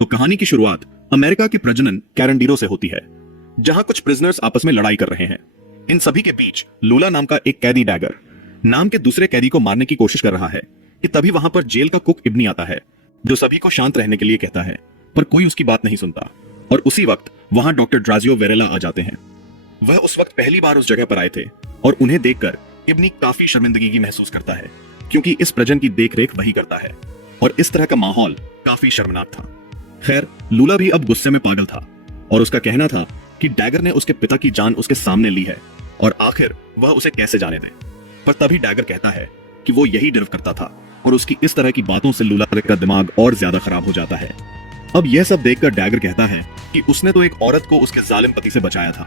तो कहानी की शुरुआत अमेरिका के प्रजनन कैरेंडिरो से होती है, जहां कुछ प्रिजनर्स आपस में लड़ाई कर रहे हैं। इन सभी के बीच लूला नाम का एक कैदी डैगर नाम के दूसरे कैदी को मारने की कोशिश कर रहा है कि तभी वहां पर जेल का कुक इब्नी आता है, जो सभी को शांत रहने के लिए कहता है, पर कोई उसकी बात नहीं सुनता। और उसी वक्त वहां डॉक्टर ड्राजियो वेरेला आ जाते हैं। वह उस वक्त पहली बार उस जगह पर आए थे और उन्हें देखकर इब्नी काफी शर्मिंदगी की महसूस करता है, क्योंकि इस प्रजन की देखरेख वही करता है और इस तरह का माहौल काफी शर्मनाक था। खैर, लूला भी अब गुस्से में पागल था और उसका कहना था कि डैगर ने उसके पिता की जान उसके सामने ली है और आखिर वह उसे कैसे जाने दे। पर तभी डैगर कहता है कि वो यही डिजर्व करता था और उसकी इस तरह की बातों से लूला का दिमाग और ज्यादा खराब हो जाता है। अब यह सब देखकर डैगर कहता है कि उसने तो एक औरत को उसके जालिम पति से बचाया था,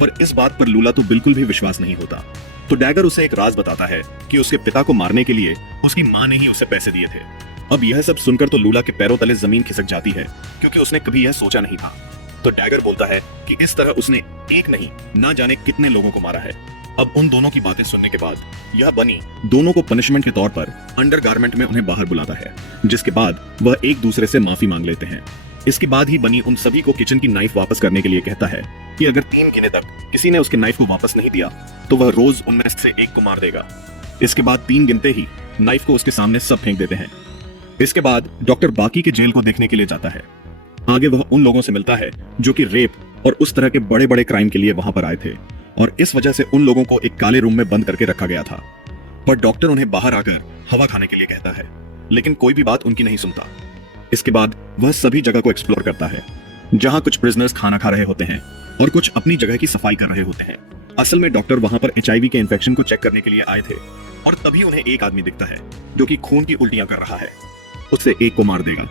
पर इस बात पर लूला तो बिल्कुल भी विश्वास नहीं होता। तो डैगर उसे एक राज बताता है कि उसके पिता को मारने के लिए उसकी मां ने ही उसे पैसे दिए थे। अब यह सब सुनकर तो लूला के पैरों तले जमीन खिसक जाती है, क्योंकि उसने कभी यह सोचा नहीं था। तो डैगर बोलता है कि इस तरह उसने एक नहीं ना जाने कितने लोगों को मारा है। अब उन दोनों की बातें सुनने के बाद यह बनी दोनों को पनिशमेंट के तौर पर अंडरगारमेंट में उन्हें बाहर बुलाता है, जिसके बाद वह एक दूसरे से माफी मांग लेते हैं। इसके बाद ही बनी उन सभी को किचन की नाइफ वापस करने के लिए कहता है कि अगर 3 गिने तक किसी ने उसके नाइफ को वापस नहीं दिया तो वह रोज उनमें से एक को मार देगा। इसके बाद 3 गिनते ही नाइफ को उसके सामने सब फेंक देते हैं। इसके बाद डॉक्टर बाकी के जेल को देखने के लिए जाता है। आगे वह उन लोगों से मिलता है जो कि रेप और उस तरह के बड़े बड़े क्राइम के लिए वहां पर आए थे और इस वजह से उन लोगों को एक काले रूम में बंद करके रखा गया था। पर डॉक्टर उन्हें बाहर आकर हवा खाने के लिए कहता है, लेकिन कोई भी बात उनकी नहीं सुनता। इसके बाद वह सभी जगह को एक्सप्लोर करता है, जहां कुछ प्रिजनर्स खाना खा रहे होते हैं और कुछ अपनी जगह की सफाई कर रहे होते हैं। असल में डॉक्टर वहां पर HIV के इन्फेक्शन को चेक करने के लिए आए थे और तभी उन्हें एक आदमी दिखता है जो कि खून की उल्टियां कर रहा है। उससे एक को मार देगा।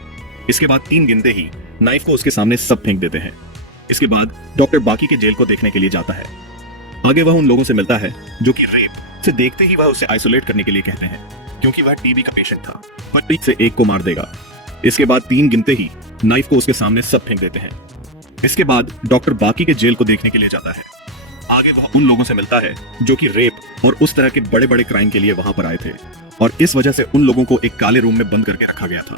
इसके बाद 3 गिनते ही नाइफ को उसके सामने सब फेंक देते हैं। इसके बाद डॉक्टर बाकी के जेल को देखने के लिए जाता है। आगे वह उन लोगों से मिलता है जो कि रेप से देखते ही वह उसे आइसोलेट करने के लिए कहते हैं, क्योंकि वह TB का पेशेंट था। पर ठीक से एक को मार देगा। इसके बाद 3 गिनते ही नाइफ को उसके सामने सब फेंक देते हैं। इसके बाद डॉक्टर बाकी के जेल को देखने के लिए जाता है। आगे वह उन लोगों से मिलता है जो कि रेप और उस तरह के बड़े बड़े क्राइम के लिए वहां पर आए थे और इस वजह से उन लोगों को एक काले रूम में बंद करके रखा गया था।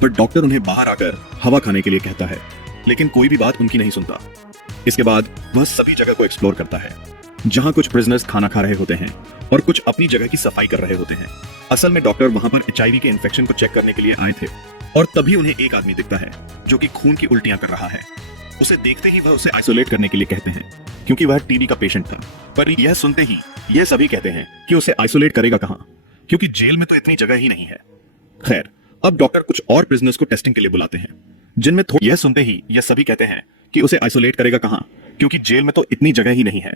पर डॉक्टर उन्हें बाहर आकर हवा खाने के लिए कहता है, लेकिन कोई भी बात उनकी नहीं सुनता। इसके बाद वह सभी जगह को एक्सप्लोर करता है, जहां कुछ प्रिजनर्स खाना खा रहे होते हैं और कुछ अपनी जगह की सफाई कर रहे होते हैं। असल में डॉक्टर वहां पर HIV के इन्फेक्शन को चेक करने के लिए आए थे और तभी उन्हें एक आदमी दिखता है जो कि खून की उल्टियां कर रहा है। उसे देखते ही वह उसे आइसोलेट करने के लिए कहते हैं, क्योंकि वह TB का पेशेंट था। पर यह सुनते ही ये सभी कहते हैं कि उसे आइसोलेट करेगा कहां, क्योंकि जेल में तो इतनी जगह ही नहीं है। खैर, अब डॉक्टर कुछ और प्रिजनर्स को टेस्टिंग के लिए बुलाते हैं, जिनमें यह सुनते ही यह सभी कहते हैं कि उसे आइसोलेट करेगा कहां, क्योंकि जेल में तो इतनी जगह ही नहीं है।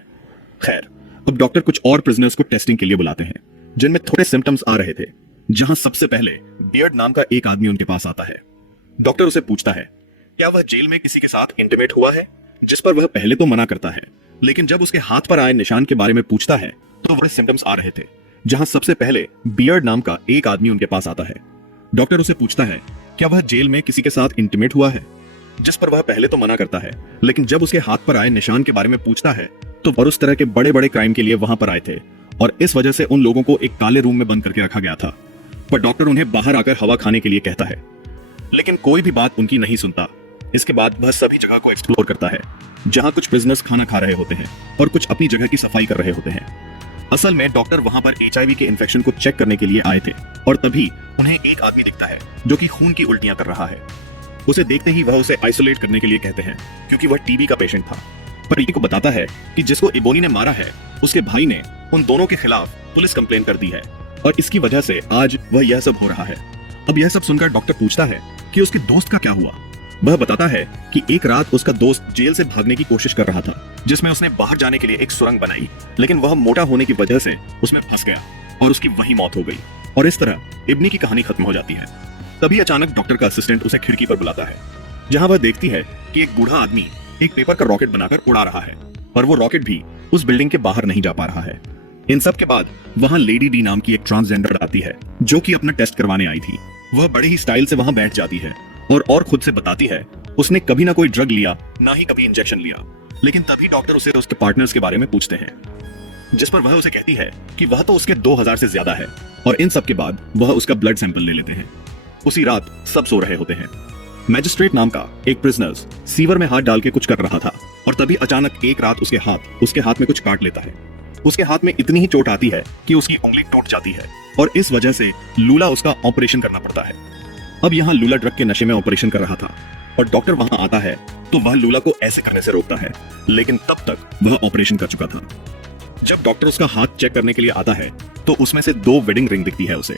खैर, अब डॉक्टर कुछ और प्रिजनर्स को टेस्टिंग के लिए बुलाते हैं, जिनमें थोड़े सिम्टम्स आ रहे थे। जहां सबसे पहले बियर्ड नाम का एक आदमी उनके पास आता है। डॉक्टर उसे पूछता है क्या वह जेल में किसी के साथ इंटीमेट हुआ है, जिस पर वह पहले तो मना करता है, लेकिन जब उसके हाथ पर आए निशान के बारे में पूछता है तो वह सिम्टम्स आ रहे थे। जहां सबसे पहले बियर्ड नाम का एक आदमी उनके पास आता है। डॉक्टर उसे पूछता है क्या वह जेल में किसी के साथ इंटीमेट हुआ है, जिस पर वह पहले तो मना करता है, लेकिन जब उसके हाथ पर आए निशान के बारे में पूछता है तो वह उस तरह के बड़े बड़े क्राइम के लिए वहां पर आए थे और इस वजह से उन लोगों को एक काले रूम में बंद करके रखा गया था। पर डॉक्टर उन्हें बाहर आकर हवा खाने के लिए कहता है, लेकिन कोई भी बात उनकी नहीं सुनता। इसके बाद वह सभी जगह को एक्सप्लोर करता है, जहां कुछ प्रिजनर्स खाना खा रहे होते हैं और कुछ अपनी जगह की सफाई कर रहे होते हैं। असल में डॉक्टर वहां पर HIV के इन्फेक्शन को चेक करने के लिए आए थे और तभी उन्हें एक आदमी दिखता है जो कि खून की उल्टियां कर रहा है। उसे देखते ही वह उसे आइसोलेट करने के लिए कहते हैं, क्योंकि वह TB का पेशेंट था। पर ये को बताता है कि जिसको इबोनी ने मारा है उसके भाई ने उन दोनों के खिलाफ पुलिस कंप्लेन कर दी है और इसकी वजह से आज वह यह सब हो रहा है। अब यह सब सुनकर डॉक्टर पूछता है कि उसके दोस्त का क्या हुआ। वह बताता है कि एक रात उसका दोस्त जेल से भागने की कोशिश कर रहा था, जिसमें उसने बाहर जाने के लिए एक सुरंग बनाई, लेकिन वह मोटा होने की वजह से उसमें फंस गया और उसकी वहीं मौत हो गई। और इस तरह इब्नी की कहानी खत्म हो जाती है। तभी अचानक डॉक्टर का असिस्टेंट उसे खिड़की पर बुलाता है, जहां वह देखती है कि एक बूढ़ा आदमी एक पेपर का रॉकेट बनाकर उड़ा रहा है, पर वो रॉकेट भी उस बिल्डिंग के बाहर नहीं जा पा रहा है। इन सब के बाद वहां लेडी डी नाम की एक ट्रांसजेंडर आती है, जो कि अपना टेस्ट करवाने आई थी। वह बड़े ही स्टाइल से वहां बैठ जाती है और खुद से बताती है उसने कभी ना कोई ड्रग लिया, ना ही कभी इंजेक्शन लिया। लेकिन तभी डॉक्टर उसे उसके पार्टनर्स के बारे में पूछते हैं, जिस पर वह उसे कहती है कि वह तो उसके 2000 से ज्यादा है। और इन सब के बाद वह उसका ब्लड सैंपल ले लेते हैं। उसी रात सब सो रहे होते हैं। मैजिस्ट्रेट नाम का एक प्रिजनर सीवर में हाथ डाल के कुछ कर रहा था और तभी अचानक एक रात उसके हाथ में कुछ काट लेता है। उसके हाथ में इतनी ही चोट आती है कि उसकी उंगली टूट जाती है और इस वजह से लूला उसका ऑपरेशन करना पड़ता है। अब यहाँ लूला ड्रग के नशे में ऑपरेशन कर रहा था और डॉक्टर वहां आता है तो वह लूला को ऐसे करने से रोकता है, लेकिन तब तक वह ऑपरेशन कर चुका था। जब डॉक्टर उसका हाथ चेक करने के लिए आता है तो उसमें से 2 वेडिंग रिंग दिखती है उसे।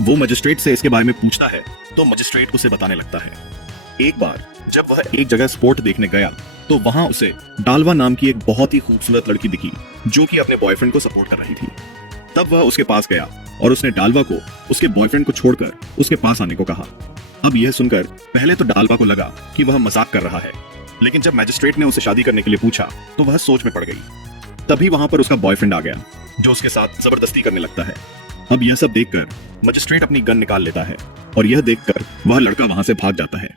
वो मजिस्ट्रेट से इसके बारे में पूछता है तो मजिस्ट्रेट उसे बताने लगता है। एक बार जब वह एक जगह स्पोर्ट देखने गया तो वहां उसे डालवा नाम की एक बहुत ही खूबसूरत लड़की दिखी जो कि अपने बॉयफ्रेंड को सपोर्ट कर रही थी। तब वह उसके पास गया और उसने डालवा को उसके बॉयफ्रेंड को छोड़कर उसके पास आने को कहा। अब यह सुनकर पहले तो डालवा को लगा कि वह मजाक कर रहा है, लेकिन जब मैजिस्ट्रेट ने उसे शादी करने के लिए पूछा तो वह सोच में पड़ गई। तभी वहां पर उसका बॉयफ्रेंड आ गया जो उसके साथ जबरदस्ती करने लगता है। अब यह सब देखकर मजिस्ट्रेट अपनी गन निकाल लेता है और यह देखकर वह लड़का वहां से भाग जाता है।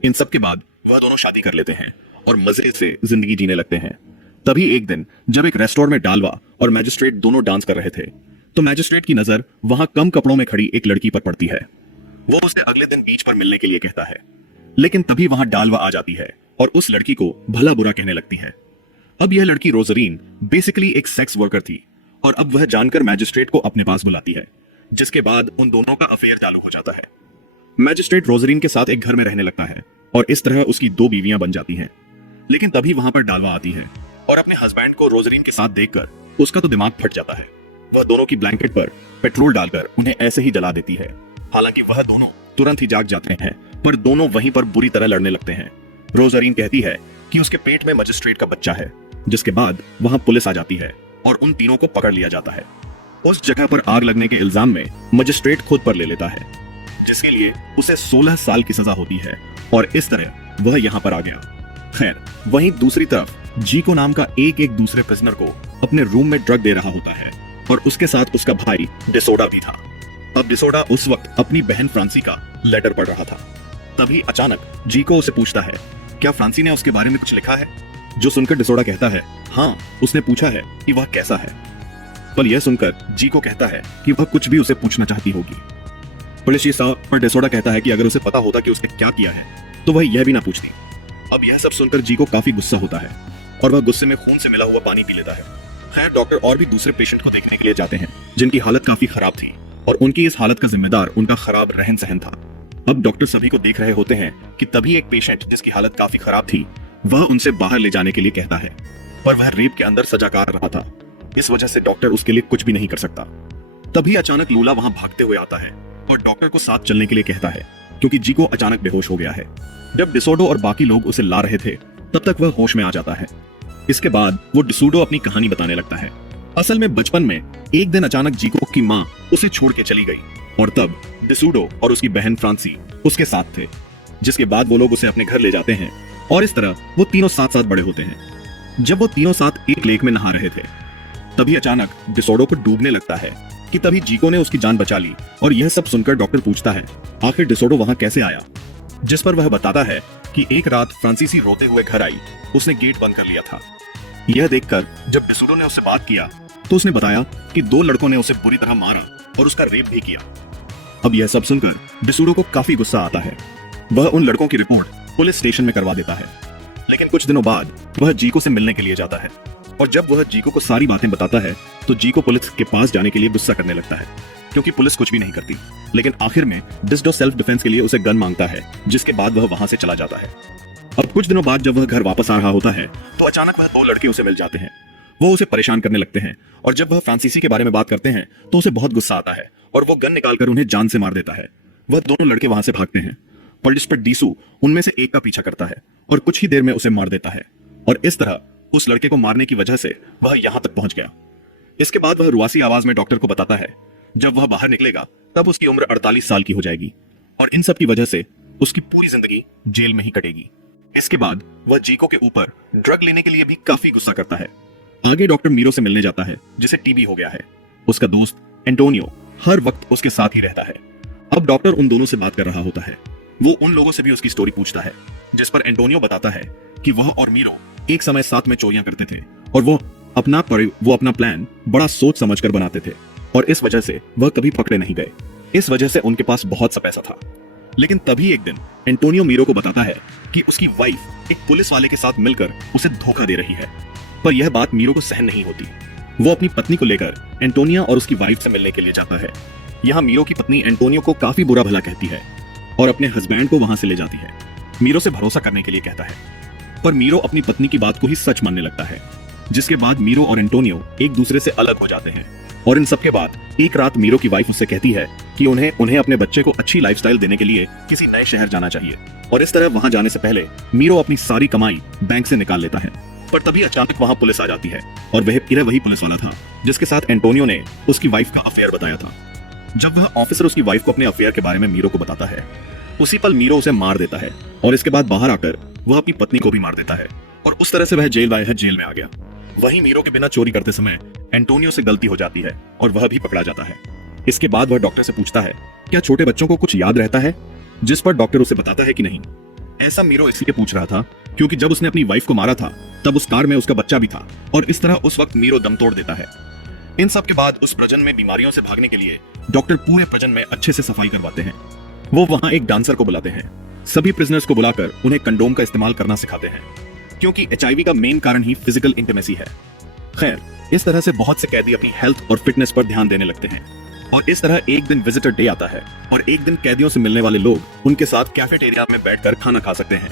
इन सब के बाद वह दोनों शादी कर लेते हैं और मजे से जिंदगी जीने लगते हैं। तभी एक दिन जब एक रेस्टोरेंट में डालवा और मैजिस्ट्रेट दोनों डांस कर रहे थे तो मैजिस्ट्रेट की नजर वहां कम कपड़ों में खड़ी एक लड़की पर पड़ती है। वो उसे अगले दिन बीच पर मिलने के लिए कहता है, लेकिन तभी वहां डालवा आ जाती है और उस लड़की को भला बुरा कहने लगती है। अब यह लड़की रोजरीन बेसिकली एक सेक्स वर्कर थी और अब वह जानकर मैजिस्ट्रेट को अपने पास बुलाती है, जिसके बाद उन दोनों का अफेयर चालू हो जाता है। मैजिस्ट्रेट रोजरीन के साथ एक घर में रहने लगता है और इस तरह उसकी 2 बीवियां बन जाती हैं। लेकिन तभी वहां पर डालवा आती है और अपने हस्बैंड को रोजरीन के साथ देखकर उसका तो दिमाग फट जाता है। वह दोनों की ब्लैंकेट पर पेट्रोल डालकर उन्हें ऐसे ही जला देती है। हालांकि वह दोनों तुरंत ही जाग जाते हैं, पर दोनों वहीं पर बुरी तरह लड़ने लगते हैं। रोजरीन कहती है कि उसके पेट में मजिस्ट्रेट का बच्चा है, जिसके बाद वहां पुलिस आ जाती है और उन तीनों को पकड़ लिया जाता है। उस जगह पर आग लगने के इल्जाम में मजिस्ट्रेट खुद पर ले लेता है, जिसके लिए उसे 16 साल की सजा होती है और इस तरह वह यहाँ पर आ गया। खैर, वहीं दूसरी तरफ जीको नाम का एक दूसरे प्रिजनर को अपने रूम में ड्रग दे रहा होता है और उसके साथ उसका भाई डिसोडा भी था। अब डिसोडा उस वक्त अपनी बहन फ्रांसी का लेटर पढ़ रहा था। तभी अचानक जीको उसे पूछता है, क्या फ्रांसी ने उसके बारे में कुछ लिखा है? जो सुनकर डिसोडा कहता है, हाँ, उसने पूछा है कि वह कैसा है। पर यह सुनकर जीको कहता है कि वह कुछ भी उसे पूछना चाहती होगी। पुलिस साहब पर डिसोडा कहता है कि अगर उसे पता होता कि उसने क्या किया है तो वह यह भी ना पूछती। अब यह सब सुनकर जीको काफी गुस्सा होता है और वह गुस्से में खून से मिला हुआ पानी पी लेता है। खैर, डॉक्टर और भी दूसरे पेशेंट को देखने के लिए जाते हैं जिनकी हालत काफी खराब थी और उनकी इस हालत का जिम्मेदार उनका खराब रहन सहन था। अब डॉक्टर सभी को देख रहे होते हैं कि तभी एक पेशेंट जिसकी हालत काफी खराब थी वह उनसे बाहर ले जाने के लिए कहता है, पर वह रेप के अंदर सजा काट रहा था। इस वजह से डॉक्टर उसके लिए कुछ भी नहीं कर सकता। तभी अचानक लूला वहां भागते हुए आता है और डॉक्टर को साथ चलने के लिए कहता है, क्योंकि जीको अचानक बेहोश हो गया है। जब डिसोडो और बाकी लोग उसे ला रहे थे तब तक वह होश में आ जाता है। इसके बाद वो डिसोडो अपनी कहानी बताने लगता है। असल में बचपन में एक दिन अचानक जीको की माँ उसे छोड़ के चली गई और तब डिसोडो और उसकी बहन फ्रांसी उसके साथ थे, जिसके बाद वो लोग उसे अपने घर ले जाते हैं और इस तरह वो तीनों साथ साथ बड़े होते हैं। जब वो तीनों साथ एक लेक में नहा रहे थे तभी अचानक डिसोडो को डूबने लगता है कि तभी जीको ने उसकी जान बचा ली और यह सब सुनकर डॉक्टर पूछता है, आखिर डिसोडो वहां कैसे आया? जिस पर वह बताता है कि एक रात फ्रांसीसी रोते हुए घर आई, उसने गेट बंद कर लिया था। यह देखकर जब डिसोडो ने उससे बात किया तो उसने बताया कि 2 लड़कों ने उसे बुरी तरह मारा और उसका रेप भी किया। अब यह सब सुनकर डिसोडो को काफी गुस्सा आता है। वह उन लड़कों की रिपोर्ट पुलिस स्टेशन में करवा देता है। लेकिन कुछ दिनों बाद वह जीको से मिलने के लिए जाता है और जब वह जीको को सारी बातें बताता है तो जीको पुलिस के पास जाने के लिए गुस्सा करने लगता है, क्योंकि पुलिस कुछ भी नहीं करती। लेकिन आखिर में डिसडो सेल्फ डिफेंस के लिए उसे गन मांगता है, जिसके बाद वह वहां से चला जाता है। अब कुछ दिनों बाद जब वह घर वापस आ रहा होता है तो अचानक वह 2 लड़के उसे मिल जाते हैं। वो उसे परेशान करने लगते हैं और जब वह फ्रांसीसी के बारे में बात करते हैं तो उसे बहुत गुस्सा आता है और वो गन निकालकर उन्हें जान से मार देता है। वह दोनों लड़के वहां से भागते हैं पर जिस पर डीसू उनमें से एक का पीछा करता है और कुछ ही देर में उसे मार देता है और इस तरह उस लड़के को मारने की वजह से वह यहां तक पहुंच गया। इसके बाद वह रुआसी आवाज में डॉक्टर को बताता है जब वह बाहर निकलेगा तब उसकी उम्र 48 साल की हो जाएगी और इन सब की वजह से उसकी पूरी जिंदगी जेल में ही कटेगी। इसके बाद वह जीको के ऊपर ड्रग लेने के लिए भी काफी गुस्सा करता है। आगे डॉक्टर मीरो से मिलने जाता है जिसे टीबी हो गया है। उसका दोस्त एंटोनियो हर वक्त उसके साथ ही रहता है। अब डॉक्टर उन दोनों से बात कर रहा होता है। वो उन लोगों से भी उसकी स्टोरी पूछता है, जिस पर एंटोनियो बताता है कि वह और मीरो एक समय साथ में चोरियां करते थे और वो अपना प्लान बड़ा सोच समझकर बनाते थे और इस वजह से वह कभी पकड़े नहीं गए। इस वजह से उनके पास बहुत सा पैसा था। लेकिन तभी एक दिन एंटोनियो मीरो को बताता है कि उसकी वाइफ एक पुलिस वाले के साथ मिलकर उसे धोखा दे रही है। पर यह बात मीरो को सहन नहीं होती। वो अपनी पत्नी को लेकर एंटोनिया और उसकी वाइफ से मिलने के लिए जाता है। यहाँ मीरो की पत्नी एंटोनियो को काफी बुरा भला कहती है और अपने हस्बैंड को वहां से ले जाती है। मीरो से भरोसा करने के लिए कहता है, पर मीरो अपनी पत्नी की बात को ही सच मानने लगता है। जिसके बाद मीरो और एंटोनियो एक दूसरे से अलग हो जाते हैं। और इन सब के बाद एक रात मीरो की वाइफ उससे कहती है कि उन्हें अपने बच्चे को अच्छी लाइफस्टाइल देने के लिए किसी नए शहर जाना चाहिए। और इस तरह वहां जाने से पहले मीरो अपनी सारी कमाई बैंक से निकाल लेता है। पर तभी अचानक वहां पुलिस आ जाती है और वह वही पुलिस वाला था जिसके साथ एंटोनियो ने उसकी वाइफ का अफेयर बताया था। जब वह ऑफिसर उसकी वाइफ को अपने अफेयर के बारे में मीरो को बताता है, उसी पल मीरो उसे मार देता है और इसके बाद बाहर आकर वह अपनी पत्नी को भी मार देता है। और उस तरह से वह जेल में आ गया। वहीं मीरो के बिना चोरी करते समय एंटोनियो से गलती हो जाती है और वह भी पकड़ा जाता है। इसके बाद वह डॉक्टर से पूछता है, क्या छोटे बच्चों को कुछ याद रहता है? जिस पर डॉक्टर उसे बताता है कि नहीं। ऐसा मीरो इसलिए पूछ रहा था क्योंकि जब उसने अपनी वाइफ को मारा था तब उस कार में उसका बच्चा भी था और इस तरह उस वक्त मीरो दम तोड़ देता है। इन सब के बाद उस प्रजन में बीमारियों से भागने के लिए डॉक्टर पूरे प्रजन में अच्छे से सफाई करवाते हैं। वो वहां एक डांसर को बुलाते हैं। सभी प्रिजनर्स को बुलाकर उन्हें कंडोम का इस्तेमाल करना सिखाते हैं क्योंकि HIV का मेन कारण ही फिजिकल इंटीमेसी है। खैर, इस तरह से बहुत से कैदी अपनी हेल्थ और फिटनेस पर ध्यान देने लगते हैं। और इस तरह एक दिन विजिटर डे आता है और एक दिन कैदियों से मिलने वाले लोग उनके साथ कैफेटेरिया में बैठकर खाना खा सकते हैं।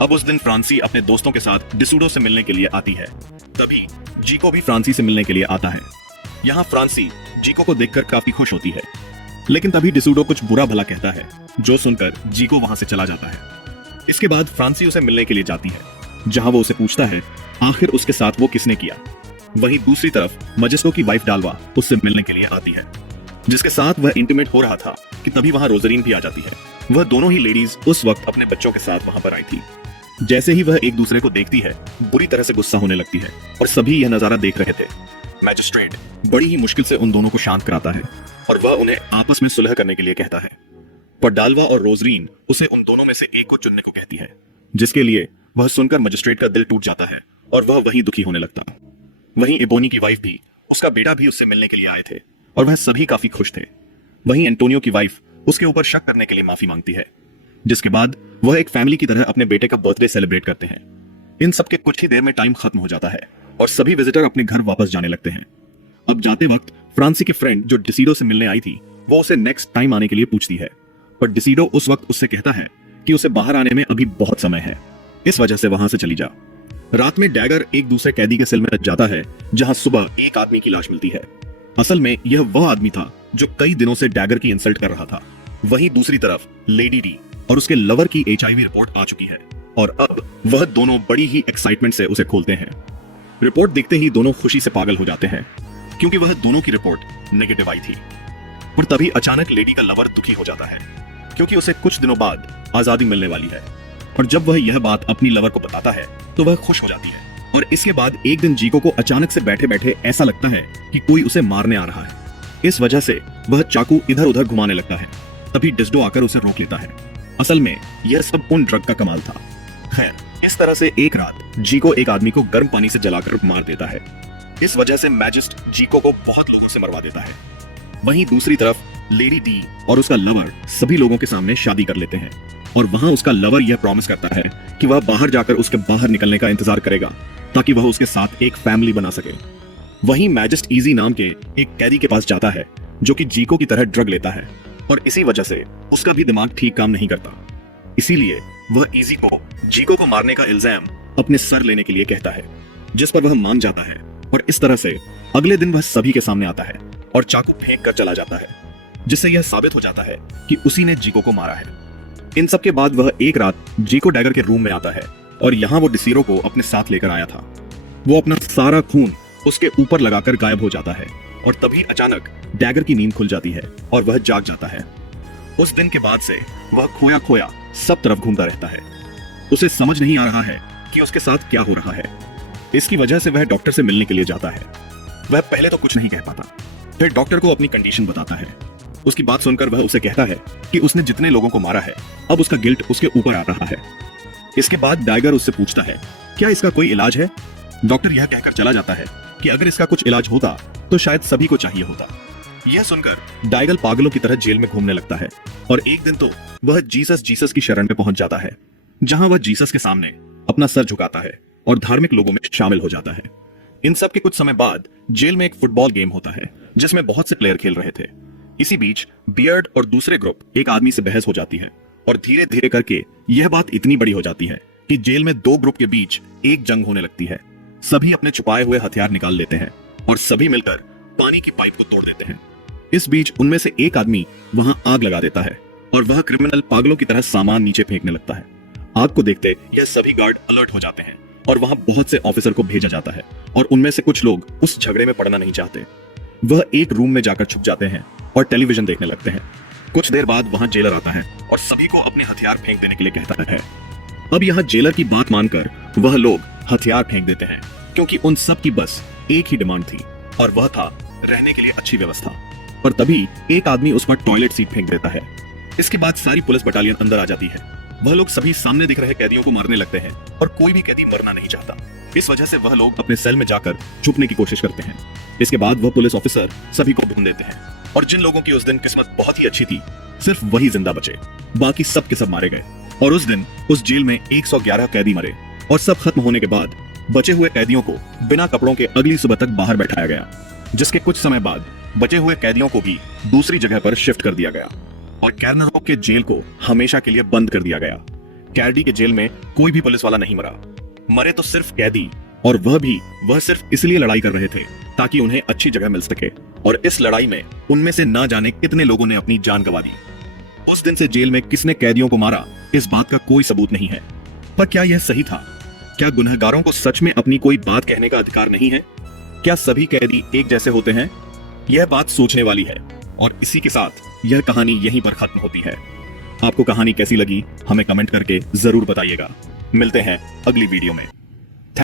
अब उस दिन फ्रांसी अपने दोस्तों के साथ डिसूडो से मिलने के लिए आती है। तभी जीको भी फ्रांसी से मिलने के लिए आता है। यहाँ फ्रांसी जीको को देखकर काफी खुश होती है, लेकिन तभी डिसूडो कुछ बुरा भला कहता है, जो सुनकर जीको वहां से चला जाता है। इसके बाद फ्रांसी उसे मिलने के लिए जाती है, जहां वो उसे पूछता है आखिर उसके साथ वो किसने किया। वहीं दूसरी तरफ मजिस्टो की वाइफ डालवा उससे मिलने के लिए आती है, जिसके साथ वह इंटीमेट हो रहा था कि तभी वहां रोजरीन भी आ जाती है। वह दोनों ही लेडीज उस वक्त अपने बच्चों के साथ वहां पर आई थी। जैसे ही वह एक दूसरे को देखती है, बुरी तरह से गुस्सा होने लगती है और सभी यह नजारा देख रहे थे। मैजिस्ट्रेट बड़ी ही मुश्किल से उन दोनों को शांत कराता है और वह उन्हें आपस में सुलह करने के लिए कहता है। पर डालवा और रोजरीन उसे उन दोनों में से एक को चुनने को कहती है, जिसके लिए वह सुनकर मजिस्ट्रेट का दिल टूट जाता है और वह वहीं दुखी होने लगता। वहीं एबोनी की वाइफ भी, उसका बेटा भी उससे मिलने के लिए आए थे और वह सभी काफी खुश थे। वहीं एंटोनियो की वाइफ उसके ऊपर शक करने के लिए माफी मांगती है, जिसके बाद वह एक फैमिली की तरह अपने बेटे का बर्थडे सेलिब्रेट करते हैं। इन सब के कुछ ही देर में टाइम खत्म हो जाता है और सभी विजिटर अपने घर वापस जाने लगते हैं। अब जाते वक्त फ्रांसी की फ्रेंड जो डिसीडो से मिलने आई थी, वो उसे नेक्स्ट टाइम आने के लिए पूछती है, पर डिसीडो उस वक्त उससे कहता है कि उसे बाहर आने में अभी बहुत समय है, इस वजह से वहां से चली जा। रात में डैगर एक दूसरे कैदी के सेल में जाता है, जहां सुबह एक आदमी की लाश मिलती है। असल में यह वह आदमी था जो कई दिनों से डैगर की इंसल्ट कर रहा था। वहीं दूसरी तरफ लेडी डी और उसके लवर की HIV रिपोर्ट आ चुकी है और अब वह दोनों बड़ी ही एक्साइटमेंट से उसे खोलते हैं। रिपोर्ट देखते ही दोनों खुशी से पागल हो जाते हैं क्योंकि वह दोनों की रिपोर्ट नेगेटिव आई थी। पर तभी अचानक लेडी का लवर दुखी हो जाता है क्योंकि उसे कुछ दिनों बाद आजादी मिलने वाली है। और जब वह यह बात अपनी लवर को बताता है तो वह खुश हो जाती है। और इसके बाद एक दिन जीको को अचानक से बैठे बैठे ऐसा लगता है कि कोई उसे मारने आ रहा है। इस वजह से वह चाकू इधर उधर घुमाने लगता है। तभी डिस्डो आकर उसे रोक लेता है। असल में यह सब उन ड्रग का कमाल था। खैर, इस तरह से एक रात जीको एक आदमी को गर्म पानी से जलाकर मार देता है। इस वजह से मैजिस्ट जीको को बहुत लोगों से मरवा देता है। वहीं दूसरी तरफ लेडी डी और उसका लवर सभी लोगों के सामने शादी कर लेते हैं और वहां उसका लवर यह प्रॉमिस करता है कि वह बाहर जाकर उसके बाहर निकलने का इंतजार करेगा ताकि वह उसके साथ एक फैमिली बना सके। वहीं मैजिस्ट इजी नाम के एक कैदी के पास जाता है जो कि जीको की तरह ड्रग लेता है और इसी वजह से उसका भी दिमाग ठीक काम नहीं करता। इसीलिए वह इजी को जीको को मारने का इल्जाम अपने सर लेने के लिए कहता है, जिस पर वह मान जाता है। और इस तरह से अगले दिन वह सभी के सामने आता है और चाकू फेंक कर चला जाता है, जिससे यह साबित हो जाता है कि उसी ने जीको को मारा है। इन सब के बाद वह एक रात जीको डैगर के रूम में आता है और यहाँ वो डिसीरो को अपने साथ लेकर आया था। वो अपना सारा खून उसके ऊपर लगाकर गायब हो जाता है और तभी अचानक डैगर की नींद खुल जाती है और वह जाग जाता है। उस दिन के बाद से वह खोया खोया सब तरफ घूमता रहता है। उसे समझ नहीं आ रहा है कि उसके साथ क्या हो रहा है। इसकी वजह से वह डॉक्टर से मिलने के लिए जाता है। वह पहले तो कुछ नहीं कह पाता, फिर डॉक्टर को अपनी कंडीशन बताता है। उसकी बात सुनकर वह उसे कहता है कि उसने जितने लोगों को मारा है अब उसका गिल्ट उसके ऊपर आ रहा है। इसके बाद डैगर उससे पूछता है क्या इसका कोई इलाज है। डॉक्टर यह कहकर चला जाता है कि अगर इसका कुछ इलाज होता तो शायद सभी को चाहिए होता, यह सुनकर डाइगल पागलों की तरह जेल में घूमने लगता है और एक दिन तो वह जीसस की शरण में पहुंच जाता है, जहां वह जीसस के सामने अपना सर झुकाता है और धार्मिक लोगों में शामिल हो जाता है। इन सब के कुछ समय बाद जेल में एक फुटबॉल गेम होता है जिसमें बहुत से प्लेयर खेल रहे थे। इसी बीच बियर्ड और दूसरे ग्रुप एक आदमी से बहस हो जाती है और धीरे धीरे करके यह बात इतनी बड़ी हो जाती है कि जेल में दो ग्रुप के बीच एक जंग होने लगती है। सभी अपने छुपाए हुए हथियार निकाल लेते हैं और सभी मिलकर पानी की पाइप को तोड़ देते हैं। इस बीच उनमें से एक आदमी वहां आग लगा देता है और वह क्रिमिनल पागलों की तरह सामान नीचे फेंकने लगता है। आग को देखते यह सभी गार्ड अलर्ट हो जाते हैं और वहां बहुत से ऑफिसर को भेजा जाता है और उनमें से कुछ लोग उस झगड़े में पड़ना नहीं चाहते। वह एक रूम में जाकर छुप जाते हैं और टेलीविजन देखने लगते हैं। कुछ देर बाद वहां जेलर आता है और सभी को अपने हथियार फेंक देने के लिए कहता है। अब यहाँ जेलर की बात मानकर वह लोग हथियार फेंक देते हैं क्योंकि उन सब की बस एक ही डिमांड थी और वह था रहने के लिए अच्छी व्यवस्था। पर तभी एक आदमी उस पर टॉयलेट सीट फेंक देता है। इसके बाद सारी पुलिस बटालियन अंदर आ जाती है। वह लोग सभी सामने दिख रहे कैदियों को मारने लगते हैं और कोई भी कैदी मरना नहीं चाहता। इस वजह से वह लोग अपने सेल में जाकर छुपने की कोशिश करते हैं। इसके बाद वह पुलिस ऑफिसर सभी को ढूंढ देते हैं और जिन लोगों की उस दिन किस्मत बहुत ही अच्छी थी सिर्फ वही जिंदा बचे, बाकी सब के सब मारे गए। और उस दिन उस जेल में 111 कैदी मरे और सब खत्म होने के बाद बचे हुए कैदियों को बिना कपड़ों के अगली सुबह तक बाहर बैठाया गया, जिसके कुछ समय बाद बचे हुए कैदियों को भी दूसरी जगह पर शिफ्ट कर दिया गया और कैर्नरॉक के जेल को हमेशा के लिए बंद कर दिया गया। कैर्डी के जेल में कोई भी पुलिस वाला नहीं मरा, मरे तो सिर्फ कैदी, और वह सिर्फ इसलिए लड़ाई कर रहे थे ताकि उन्हें अच्छी जगह मिल सके। और इस लड़ाई में उनमें से ना जाने कितने लोगों ने अपनी जान गंवा दी। उस दिन से जेल में किसने कैदियों को मारा इस बात का कोई सबूत नहीं है। पर क्या यह सही था? क्या गुनहगारों को सच में अपनी कोई बात कहने का अधिकार नहीं है? क्या सभी कैदी एक जैसे होते हैं? यह बात सोचने वाली है और इसी के साथ यह कहानी यहीं पर खत्म होती है। आपको कहानी कैसी लगी हमें कमेंट करके जरूर बताइएगा। मिलते हैं अगली वीडियो में।